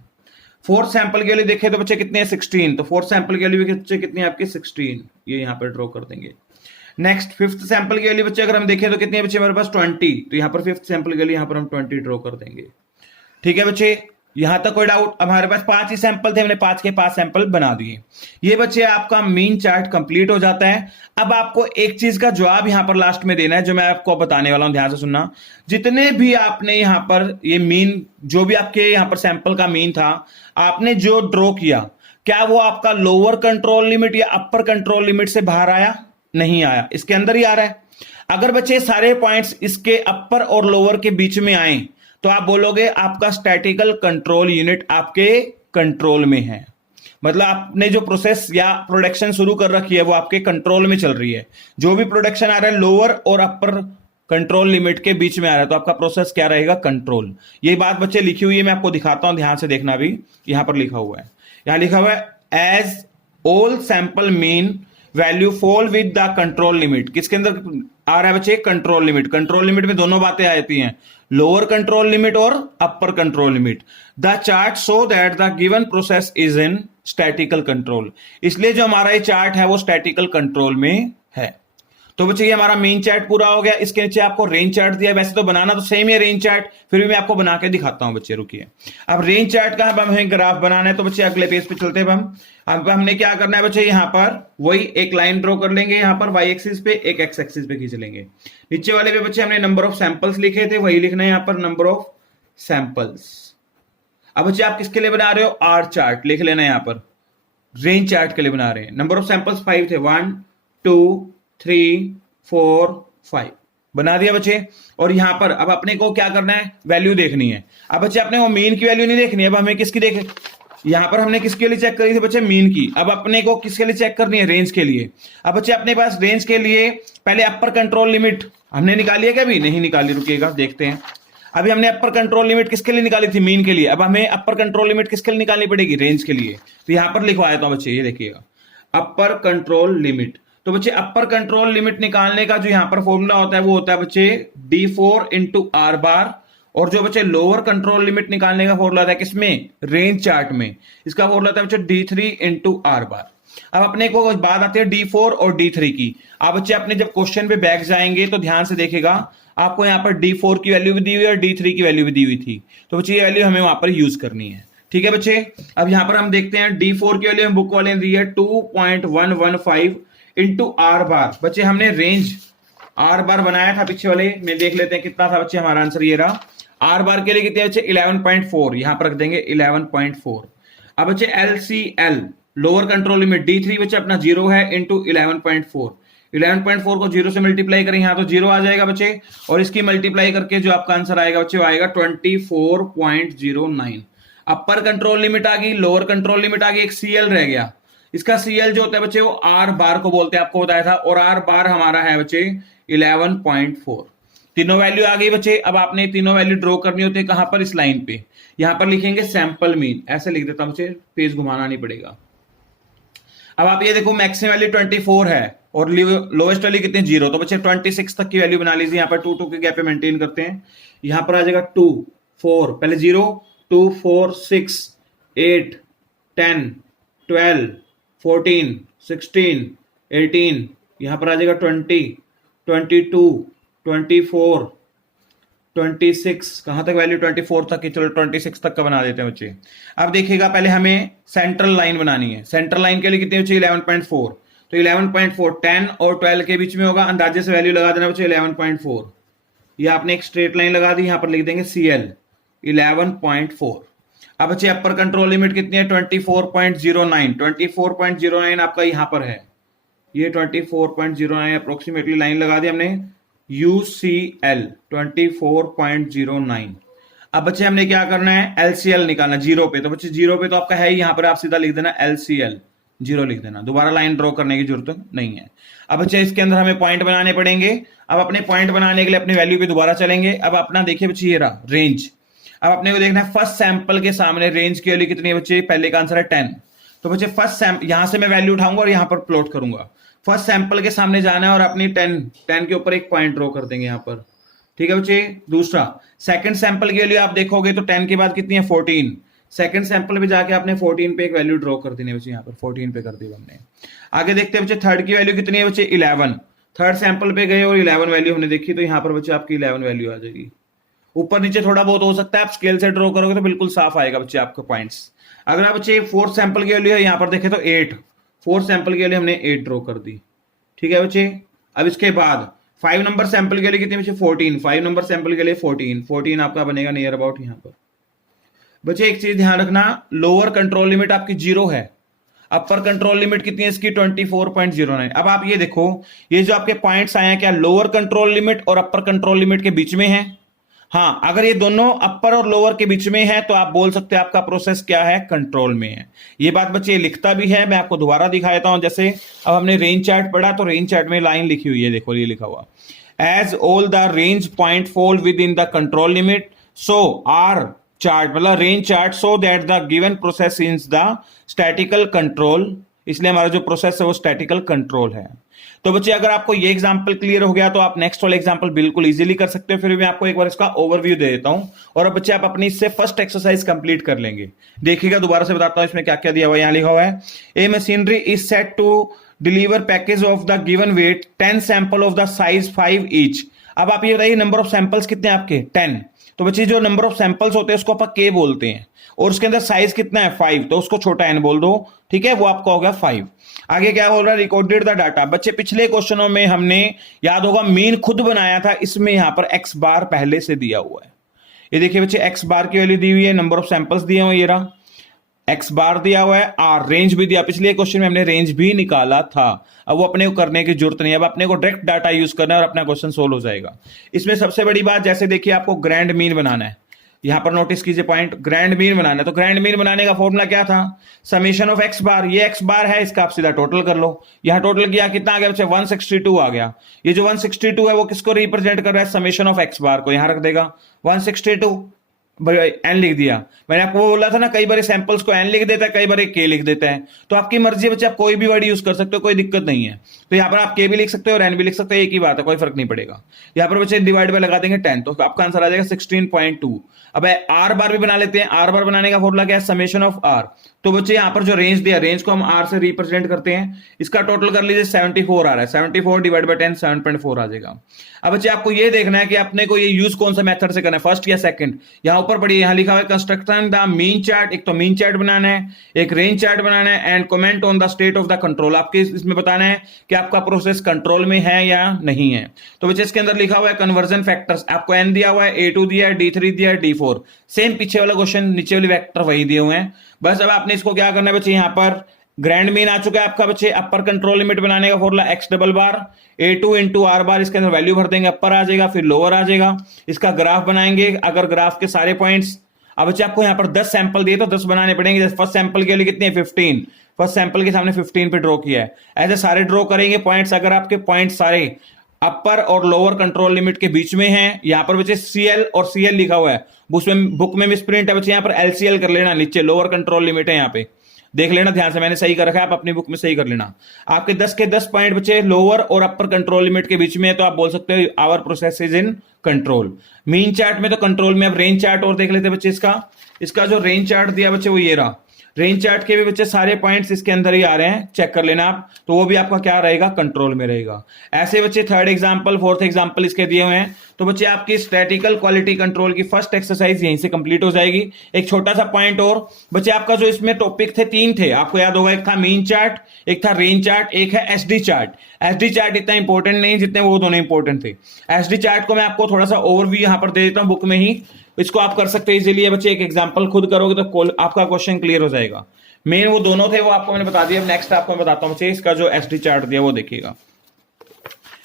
फोर्थ सैंपल के लिए देखें तो बच्चे कितने हैं, 16। तो फोर्थ सैंपल के लिए बच्चे कितनी है आपकी, 16, ये यहां पर ड्रॉ कर देंगे। नेक्स्ट फिफ्थ सैंपल के लिए बच्चे अगर हम देखें तो कितने हैं बच्चे हमारे पास, 20। तो यहां पर फिफ्थ सैंपल के लिए यहां पर हम 20 ड्रॉ कर देंगे। ठीक है बच्चे, यहां तक कोई डाउट? अब हमारे पास 5 ही सैंपल थे, हमने 5 के 5 सैंपल बना दिए। ये बच्चे आपका मीन चार्ट कंप्लीट हो जाता है। अब आपको एक चीज का जवाब यहां पर लास्ट में देना है, जो मैं आपको बताने वाला हूं, ध्यान से सुनना। जितने भी आपने यहां पर ये मीन, जो भी आपके यहां पर सैंपल का मीन था, आपने जो ड्रॉ किया, क्या वो आपका लोअर कंट्रोल लिमिट या अपर कंट्रोल लिमिट से बाहर आया? नहीं आया, इसके अंदर ही आ रहा है। अगर बच्चे सारे पॉइंट्स इसके अपर और लोअर के बीच में आए तो आप बोलोगे आपका स्टैटिकल कंट्रोल यूनिट आपके कंट्रोल में है। मतलब आपने जो प्रोसेस या प्रोडक्शन शुरू कर रखी है वो आपके कंट्रोल में चल रही है। जो भी प्रोडक्शन आ रहा है लोअर और अपर कंट्रोल लिमिट के बीच में आ रहा है, तो आपका प्रोसेस क्या रहेगा, कंट्रोल। ये बात बच्चे लिखी हुई है, मैं आपको दिखाता हूं, ध्यान से देखना। भी यहां पर लिखा हुआ है, यहां लिखा हुआ है as all sample mean value fall with the control limit. किसके अंदर आ रहा है बच्चे, कंट्रोल लिमिट। कंट्रोल लिमिट में दोनों बातें आती हैं, लोअर कंट्रोल लिमिट और upper control limit. The chart show that the given process is in statistical control. इसलिए जो हमारा ये चार्ट है वो स्टैटिकल कंट्रोल में है। तो बच्चे ये हमारा मेन चार्ट पूरा हो गया। इसके नीचे आपको रेंज चार्ट दिया, वैसे तो बनाना तो सेम है रेंज चार्ट, फिर भी मैं आपको बना के दिखाता हूं बच्चे, रुकिए। अब रेंज चार्ट का अब हमें ग्राफ बनाना है, तो बच्चे अगले पेज पे चलते हैं। अब हमने क्या करना है बच्चे, यहां पर वही एक लाइन ड्रॉ कर लेंगे, यहां पर वाई एक्सिस पे, एक एक्स एक्सिस पे खींच लेंगे। नीचे वाले पे बच्चे हमने नंबर ऑफ सैंपल्स लिखे थे, वही लिखना है यहां पर, नंबर ऑफ सैंपल्स। अब बच्चे आप किसके लिए बना रहे हो, आर चार्ट लिख लेना, यहां पर रेंज चार्ट के लिए बना रहे हैं। नंबर ऑफ सैंपल्स 5 थे, 1 2 3 4 5 बना दिया बच्चे। और यहां पर अब अपने को क्या करना है, वैल्यू देखनी है। अब बच्चे अपने को मीन की वैल्यू नहीं देखनी है, अब हमें किसकी देखे, यहां पर हमने किसके लिए चेक करी थी बच्चे, मीन की। अब अपने को किसके लिए चेक करनी है, रेंज के लिए। अब बच्चे अपने पास रेंज के लिए पहले अपर कंट्रोल लिमिट हमने निकाली है क्या, अभी नहीं निकाली, रुकिएगा देखते हैं। अभी हमने अपर कंट्रोल लिमिट किसके लिए निकाली थी, मीन के लिए। अब हमें अपर कंट्रोल लिमिट किसके लिए निकालनी पड़ेगी, रेंज के लिए। तो यहां पर लिखवाया था बच्चे, ये देखिएगा अपर कंट्रोल लिमिट। तो बच्चे अपर कंट्रोल लिमिट निकालने का जो यहां पर फॉर्मूला होता है वो होता है बच्चे D4 इंटू आर बार। और जो बच्चे लोअर कंट्रोल लिमिट निकालने का फॉर्मूला था किसमें, रेंज चार्ट में, इसका फॉर्मूला था बच्चे D3 इंटू आर बार। अब अपने को बात आती है D4 और D3 की। आप बच्चे अपने जब क्वेश्चन पे बैक जाएंगे तो ध्यान से देखेगा, आपको यहां पर D4 की वैल्यू भी दी हुई है और D3 की वैल्यू भी दी हुई थी। तो बच्चे ये वैल्यू हमें वहां पर यूज करनी है। ठीक है बच्चे, अब यहां पर हम देखते हैं D4 की वैल्यू हम बुक वाले ने दी है 2.115 इंटू आर बार। बच्चे हमने रेंज आर बार बनाया था पिछले वाले में, देख लेते हैं कितना था बच्चे, हमारा आंसर ये रहा। आर बार के लिए कितने बच्चे, 11.4, यहां पर रख देंगे 11.4। अब बच्चे LCL lower control limit D3 बच्चे अपना 0 है इंटू 11.4। 11.4 को 0 से मल्टीप्लाई करें, यहां तो 0 आ जाएगा बच्चे, और इसकी मल्टीप्लाई करके जो आपका आंसर आएगा बच्चे वो आएगा 24.09। अपर कंट्रोल लिमिट आ गई, लोअर कंट्रोल लिमिट आ गई, एक CL रह गया। इसका CL जो होता है बच्चे वो आर बार को बोलते हैं, आपको बताया था। और आर बार हमारा है बच्चे 11.4। तीनों वैल्यू आ गई बच्चे। अब आपने तीनों वैल्यू ड्रॉ करनी होती है कहां पर, इस लाइन पे। यहां पर लिखेंगे सैंपल मीन, ऐसे लिख देता हूं बच्चे, पेज घुमाना नहीं पड़ेगा। अब आप ये देखो मैक्सिमम वैल्यू 24 है और लोएस्ट वैल्यू कितनी, 0। तो बच्चे 26 तक की वैल्यू बना लीजिए। यहां पर 2 के गैप पे मेंटेन करते हैं। यहां पर आ जाएगा 2 4, पहले 0 2 4 6 8 10 12 14 16 18, यहां पर आ जाएगा 20 22 24 26 कहां तक वैल्यू 24 तक की, चलो 26 तक का बना देते हैं बच्चे। अब देखिएगा पहले हमें सेंट्रल लाइन बनानी है। सेंट्रल लाइन के लिए कितनी बच्चे 11.4, तो 11.4 10 और 12 के बीच में होगा, अंदाजे से वैल्यू लगा देना बच्चे 11.4। ये आपने एक स्ट्रेट लाइन लगा दी, यहां पर लिख देंगे CL 11.4। अब बच्चे अपर कंट्रोल लिमिट कितनी है 24.09, 24.09 आपका यहां पर है, ये 24.09 अप्रोक्सीमेटली लाइन लगा दी हमने, UCL 24.09। अब बच्चे हमने क्या करना है LCL निकालना जीरो पे, तो बच्चे जीरो पे तो आपका है यहां पर, आप सीधा लिख देना LCL जीरो लिख देना, दोबारा लाइन ड्रॉ करने की जरूरत नहीं है। अब बच्चे इसके अंदर हमें पॉइंट बनाने पड़ेंगे। अब अपने पॉइंट बनाने के लिए अपनी वैल्यू पे दोबारा चलेंगे। अब अपना देखिए बच्चे ये रहा रेंज। अब अपने को देखना है फर्स्ट सैंपल के सामने रेंज की वैल्यू कितनी है बच्चे, पहले का आंसर है 10, तो बच्चे फर्स्ट सैंपल यहां से मैं वैल्यू उठाऊंगा और यहां पर प्लॉट करूंगा। फर्स्ट सैंपल के सामने जाना है और अपनी 10 के ऊपर एक पॉइंट ड्रॉ कर देंगे यहां पर, ठीक है बच्चे। दूसरा सेकंड सैंपल के लिए आप देखोगे तो 10 के बाद कितनी है 14, सेकंड सैंपल पे जाके आपने 14 पे एक वैल्यू ड्रॉ कर देनी है बच्चे, यहाँ पर 14 पे कर दी हमने। आगे देखते हैं बच्चे थर्ड की वैल्यू कितनी है बच्चे 11, थर्ड सैंपल पे गए और 11 वैल्यू हमने देखी, तो यहाँ पर बच्चे आपकी 11 वैल्यू आ जाएगी। ऊपर नीचे थोड़ा बहुत हो सकता है, आप स्केल से ड्रॉ करोगे तो बिल्कुल साफ आएगा बच्चे आपके पॉइंट्स। अगर आप बच्चे फोर्थ सैंपल की वैल्यू है यहाँ पर देखे तो 8, फोर्थ सैंपल के लिए हमने 8 ड्रॉ कर दी, ठीक है बच्चे। अब इसके बाद 5 नंबर सैंपल के लिए कितने बच्चे 14, 5 नंबर सैंपल के लिए 14 आपका बनेगा नियर अबाउट यहाँ पर। बच्चे एक चीज ध्यान रखना, लोअर कंट्रोल लिमिट आपकी 0 है, अपर कंट्रोल लिमिट कितनी है इसकी 24.09। अब आप ये देखो, ये जो आपके पॉइंट्स आए हैं क्या लोअर कंट्रोल लिमिट और अपर कंट्रोल लिमिट के बीच में है? हाँ, अगर ये दोनों अपर और लोअर के बीच में है तो आप बोल सकते हैं आपका प्रोसेस क्या है, कंट्रोल में है। ये बात बच्चे लिखता भी है, मैं आपको दोबारा दिखा देता हूं। जैसे अब हमने रेंज चार्ट पढ़ा तो रेंज चार्ट में लाइन लिखी हुई है, देखो ये लिखा हुआ as all the range point fall within the control limit so R chart, मतलब range chart so that the given process is the statical control, इसलिए हमारा जो प्रोसेस है वो स्टैटिकल कंट्रोल है। तो बच्चे अगर आपको ये एग्जांपल क्लियर हो गया तो आप नेक्स्ट वाला एग्जांपल बिल्कुल इजीली कर सकते हो। फिर मैं आपको एक बार इसका ओवरव्यू दे देता हूं और अब बच्चे आप अपनी इससे फर्स्ट एक्सरसाइज कंप्लीट कर लेंगे। देखिएगा दोबारा से बताता हूं इसमें क्या क्या दिया हुआ है। यहां लिखा हुआ है a machinery is set to deliver package of the given weight 10 sample of the size 5 each. अब आप ये बताइए नंबर ऑफ सैंपल्स कितने हैं आपके 10, तो बच्चे जो नंबर ऑफ सैंपल्स होते हैं उसको आप के बोलते हैं और उसके अंदर साइज कितना है 5, तो उसको छोटा n बोल दो, ठीक है, वो आपका हो गया 5। आगे क्या बोल रहा है रिकॉर्डेड द डाटा। बच्चे पिछले क्वेश्चनों में हमने याद होगा मीन खुद बनाया था, इसमें यहां पर x बार पहले से दिया हुआ है। ये देखिए बच्चे x बार की वैल्यू दी हुई है, नंबर ऑफ सैंपल्स दिए हुए, ये रहा x बार दिया हुआ है, r रेंज भी दिया, पिछले क्वेश्चन में हमने रेंज भी निकाला था। अब वो अपने को करने की जरूरत नहीं है, अब अपने को डायरेक्ट डाटा यूज करना है और अपना क्वेश्चन सोल्व हो जाएगा। इसमें सबसे बड़ी बात, जैसे देखिए आपको ग्रैंड मीन बनाना है, यहां पर नोटिस कीजिए पॉइंट, ग्रैंड मीन बनाना है। तो ग्रैंड मीन बनाने का फॉर्मूला क्या था, समेशन ऑफ x बार, ये x बार है, इसका आप सीधा टोटल कर लो। यहां टोटल किया कितना आ गया बच्चे 162 आ गया। ये जो 162 है वो किसको रिप्रेजेंट कर रहा है, समेशन ऑफ x बार को, यहां रख देगा 162 एन लिख दिया। मैंने आपको बोला था ना कई बार सैंपल्स को एन लिख देता है, कई बार के लिख देता है, तो आपकी मर्जी है बच्चे, आप कोई भी वर्ड यूज कर सकते हो, कोई दिक्कत नहीं है। तो यहाँ पर आप के भी लिख सकते हो और एन भी लिख सकते हो, एक ही बात है, कोई फर्क नहीं पड़ेगा। यहाँ पर बच्चे डिवाइड बाय लगा देंगे 10, तो आपका आंसर आ जाएगा 16.2। अब आर बार भी बना लेते हैं। आर बार बनाने का फॉर्मूला क्या है, समेशन ऑफ आर। तो बच्चे यहाँ पर जो रेंज दिया, रेंज को हम आर से रिप्रेजेंट करते हैं, इसका टोटल कर लीजिए 74 आ रहा है, 74 डिवाइड बाय 10 7.4 आ जाएगा। अब बच्चे आपको ये देखना है कि अपने को ये यूज कौन सा मेथड से करना है, फर्स्ट या सेकंड। यहां ऊपर पढ़िए, यहां लिखा हुआ है कंस्ट्रक्शन द मीन चार्ट, एक तो मीन चार्ट बनाना है, एक रेंज चार्ट बनाना है, and comment on the state of the control. आपके इसमें बताना है कि आपका प्रोसेस कंट्रोल में है या नहीं है। तो बच्चे इसके अंदर लिखा हुआ है कन्वर्जन फैक्टर्स, आपको एन दिया हुआ है, A2 दिया है, D3 दिया है, D4, सेम पीछे वाला क्वेश्चन, नीचे वाले वेक्टर वही दिए हुए हैं। बस अब आपने इसको क्या करना है बच्चे, यहां पर ग्रैंड मीन आ चुका है आपका बच्चे, अपर कंट्रोल लिमिट बनाने का formula x double bar A2 into are बार, इसके अंदर वैल्यू भर देंगे, अपर आ जाएगा, फिर लोअर आ जाएगा। इसका ग्राफ बनाएंगे, अगर ग्राफ के सारे पॉइंट्स, अब बच्चे आपको यहाँ पर 10 सैंपल दिए तो 10 बनाने पड़ेंगे। जैसे फर्स्ट सैंपल के लिए कितने हैं 15, फर्स्ट सैंपल के सामने 15 पे ड्रॉ किया है, ऐसे सारे ड्रॉ करेंगे पॉइंट्स। अगर आपके पॉइंट सारे अपर और लोअर कंट्रोल लिमिट के बीच में है, यहां पर बच्चे CL और CL लिखा हुआ है, बुक में मिसप्रिंट है बच्चे, यहां पर LCL कर लेना, नीचे लोअर कंट्रोल लिमिट है, यहां पे देख लेना ध्यान से, मैंने सही कर रखा है, आप अपनी बुक में सही कर लेना। आपके 10 के 10 पॉइंट बच्चे लोअर और अपर कंट्रोल लिमिट के बीच में है, तो आप बोल सकते हो our process is in control. Mean chart में तो कंट्रोल में। अब रेंज चार्ट और देख लेते हैं बच्चे, इसका जो रेंज चार्ट दिया बच्चे वो ये रहा। रेंज चार्ट के भी बच्चे सारे पॉइंट्स इसके अंदर ही आ रहे हैं, चेक कर लेना आप, तो वो भी आपका क्या रहेगा, कंट्रोल में रहेगा। ऐसे बच्चे थर्ड एग्जांपल, फोर्थ एग्जांपल इसके दिए हुए हैं, तो बच्चे आपकी स्टैटिकल क्वालिटी कंट्रोल की फर्स्ट एक्सरसाइज यहीं से कंप्लीट हो जाएगी। एक छोटा सा पॉइंट और बच्चे, आपका जो इसमें टॉपिक थे 3 थे, आपको याद होगा, एक था मीन चार्ट, एक था रेंज चार्ट, एक है एसडी चार्ट। एसडी चार्ट इतना इंपॉर्टेंट नहीं जितने वो दोनों इंपॉर्टेंट थे। एसडी चार्ट को मैं आपको थोड़ा सा ओवरव्यू यहां पर दे देता हूं बुक में ही, इसको आप कर सकते हैं इजीली। बच्चे एक एग्जांपल खुद करोगे तो आपका क्वेश्चन क्लियर हो जाएगा। मेन वो दोनों थे वो आपको मैंने बता दिया। नेक्स्ट आपको मैं बताता हूं बच्चे, इसका जो एसडी चार्ट दिया वो देखिएगा।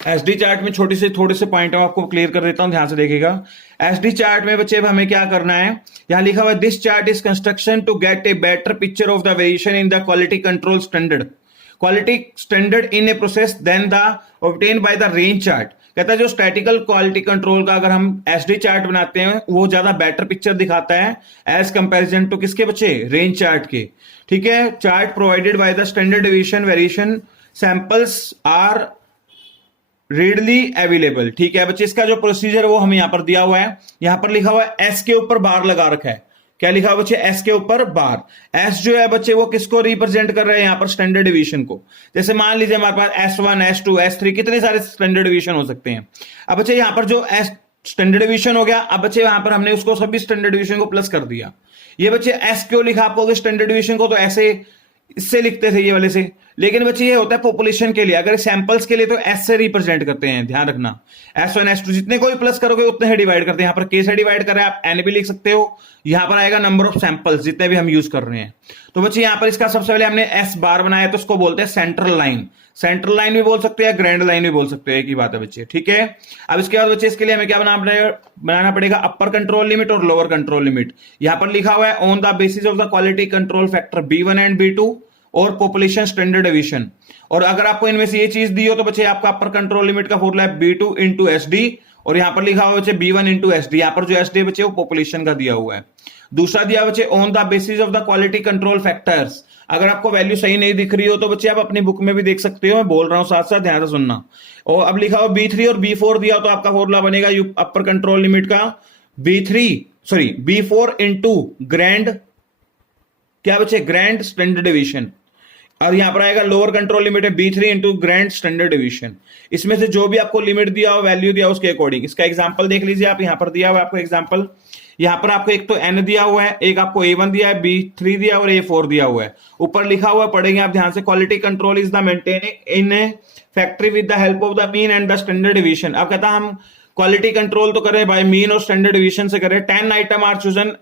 एसडी चार्ट में थोड़े से पॉइंट आपको क्लियर कर देता हूं, ध्यान से देखिएगा। एसडी चार्ट में बच्चे अब हमें क्या करना है, यहां लिखा हुआ है this chart is construction to get a better picture of the variation in the quality control standard in a process than the obtain by the range chart. कहता है जो स्टैटिकल क्वालिटी कंट्रोल का अगर हम एसडी चार्ट बनाते हैं वो ज्यादा बेटर पिक्चर दिखाता है एज कंपैरिजन टू किसके बच्चे, रेंज चार्ट के। ठीक है, chart provided by the standard deviation variation samples are readily available. ठीक है बच्चे, इसका जो प्रोसीजर वो हमें यहां पर दिया हुआ है, यहां पर लिखा हुआ है एस के ऊपर बार लगा रखा है। क्या लिखा हुआ बच्चे, एस के ऊपर बार। एस जो है बच्चे वो किसको रिप्रेजेंट कर रहे हैं यहां पर, स्टैंडर्ड डिवीजन को। जैसे मान लीजिए हमारे पास S1 S2 S3 कितने सारे स्टैंडर्ड डिवीजन हो सकते हैं। अब बच्चे यहां पर जो एस स्टैंडर्ड डिवीजन हो गया, अब बच्चे यहां पर हमने उसको सभी स्टैंडर्ड डिवीजन को प्लस कर दिया। ये बच्चे एस क्यों लिखा आपको स्टैंडर्ड डिवीजन को, तो ऐसे इससे लिखते थे ये वाले से, लेकिन बच्चे ये होता है पॉपुलेशन के लिए, अगर सैंपल्स के लिए तो एस से रिप्रेजेंट करते हैं, ध्यान रखना। S1 S2 जितने को भी प्लस करोगे उतने ही डिवाइड करते हैं। यहां पर के से डिवाइड कर रहे हैं, आप एन भी लिख सकते हो। यहां पर आएगा नंबर ऑफ सैंपल्स जितने भी हम यूज कर रहे हैं। तो बच्चे यहां पर इसका सबसे पहले हमने एस बार बनाया तो उसको बोलते हैं सेंट्रल लाइन। सेंट्रल लाइन भी बोल सकते हैं, ग्रैंड लाइन भी बोल सकते हैं, एक ही बात है बच्चे। ठीक है, अब इसके बाद बच्चे इसके लिए हमें क्या बनाना पड़ेगा, अपर कंट्रोल लिमिट और लोअर कंट्रोल लिमिट। यहां पर लिखा हुआ है on the basis of the quality control factor B1 and B2 और पॉपुलेशन स्टैंडर्ड डेविएशन। और अगर आपको इनमें से ये चीज दी हो तो बच्चे आपका अपर कंट्रोल लिमिट का फॉर्मूला है B2 इंटू SD, और यहां पर लिखा हुआ बच्चे B1 इंटू SD। यहां पर जो SD बच्चे वो पॉपुलेशन का दिया हुआ है। दूसरा दिया बच्चे on the basis of the quality control factors. अगर आपको वैल्यू सही नहीं दिख रही हो तो बच्चे आप अपनी बुक में भी देख सकते हो, मैं बोल रहा हूं साथ साथ, ध्यान से सुनना। और अब लिखा हुआ B3 और B4 दिया तो आपका फॉर्मूला बनेगा अपर कंट्रोल लिमिट का B4 इंटू ग्रैंड, क्या बच्चे, ग्रैंड स्टैंडर्ड डेविएशन। और यहां पर आएगा लोअर कंट्रोल लिमिट है B3 into grand standard deviation. इसमें से जो भी आपको लिमिट दिया हो, वैल्यू दिया हो, उसके अकॉर्डिंग। इसका एग्जांपल देख लीजिए आप, यहां पर दिया हुआ है आपको एग्जांपल। यहां पर आपको एक तो n दिया हुआ है, एक आपको A1 दिया है, B3 दिया और A4 दिया हुआ है। ऊपर लिखा हुआ पढ़ेंगे आप ध्यान से, quality control is the maintaining in a factory with the help of the mean and the standard deviation. अब कहता हम क्वालिटी कंट्रोल तो करें बाय मीन और स्टैंडर्ड डेविएशन से करें। 10 item are chosen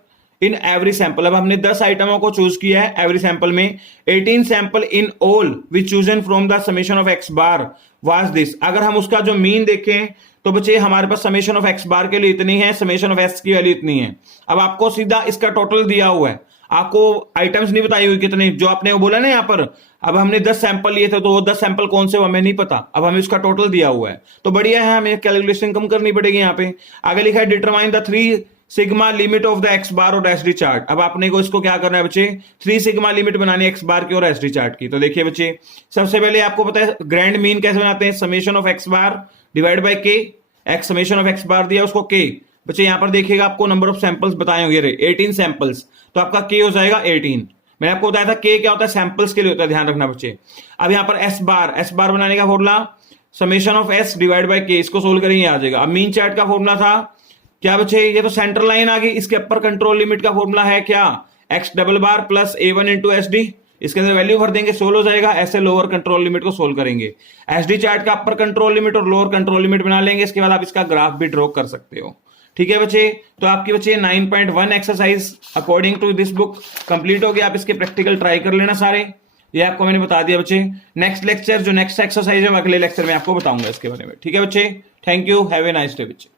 in every sample. अब हमने 10 आइटमों को चूज किया है एवरी सैंपल में। 18 sample in all which chosen from the summation of X bar was this. अगर हम उसका जो मीन देखें तो बच्चे हमारे पास समेशन ऑफ एक्स बार के लिए इतनी है, समेशन ऑफ एक्स की वैल्यू इतनी है। अब आपको सीधा इसका टोटल दिया हुआ है, आपको आइटम्स नहीं बताई हुई कितने, जो आपने वो बोला ना यहाँ पर। अब हमने 10 सैंपल लिए थे तो वो 10 सैंपल कौन से हमें नहीं पता, अब हमें उसका टोटल दिया हुआ है तो बढ़िया है, हमें कैलकुलेशन कम करनी पड़ेगी। यहाँ पे आगे लिखा है determine the 3 sigma limit of the X bar और एसडी चार्ट। अब आपने को इसको क्या करना है बच्चे, 3 सिग्मा लिमिट बनानी है एक्स बार की और एसडी चार्ट की। तो देखिए बच्चे, सबसे पहले आपको पता है ग्रैंड मीन कैसे बनाते हैं, summation of X bar divide bye के। एक्स समेशन ऑफ एक्स बार दिया उसको के। बच्चे यहां पर देखिएगा आपको नंबर ऑफ सैंपल्स बताए होंगे 18 सैंपल्स, तो आपका के हो जाएगा 18। मैंने आपको बताया था के क्या होता है, सैंपल्स के लिए होता है, ध्यान रखना बच्चे। अब यहां पर एस बार बनाने का formula summation of S divide by के, इसको सोल्व करेंगे आ जाएगा। अब मीन चार्ट का फॉर्मूला था क्या बच्चे, ये तो सेंट्रल लाइन आ गई, इसके अपर कंट्रोल लिमिट का फॉर्मूला है क्या, एक्स डबल बार प्लस A1 इंटू एसडी। इसके अंदर वैल्यू भर देंगे, सोल्व हो जाएगा। ऐसे लोअर कंट्रोल लिमिट को सोल्व करेंगे। एसडी चार्ट का अपर कंट्रोल लिमिट और लोअर कंट्रोल लिमिट बना लेंगे, इसके बाद आप इसका ग्राफ भी ड्रॉ कर सकते हो। ठीक है बच्चे, तो आपकी बच्चे 9.1 exercise according to this book complete हो गया। आप इसके प्रैक्टिकल ट्राई कर लेना सारे, ये आपको मैंने बता दिया बच्चे। नेक्स्ट लेक्चर जो नेक्स्ट एक्सरसाइज है मैं अगले लेक्चर में आपको बताऊंगा इसके बारे में। ठीक है बच्चे, thank you, have a nice day बच्चे।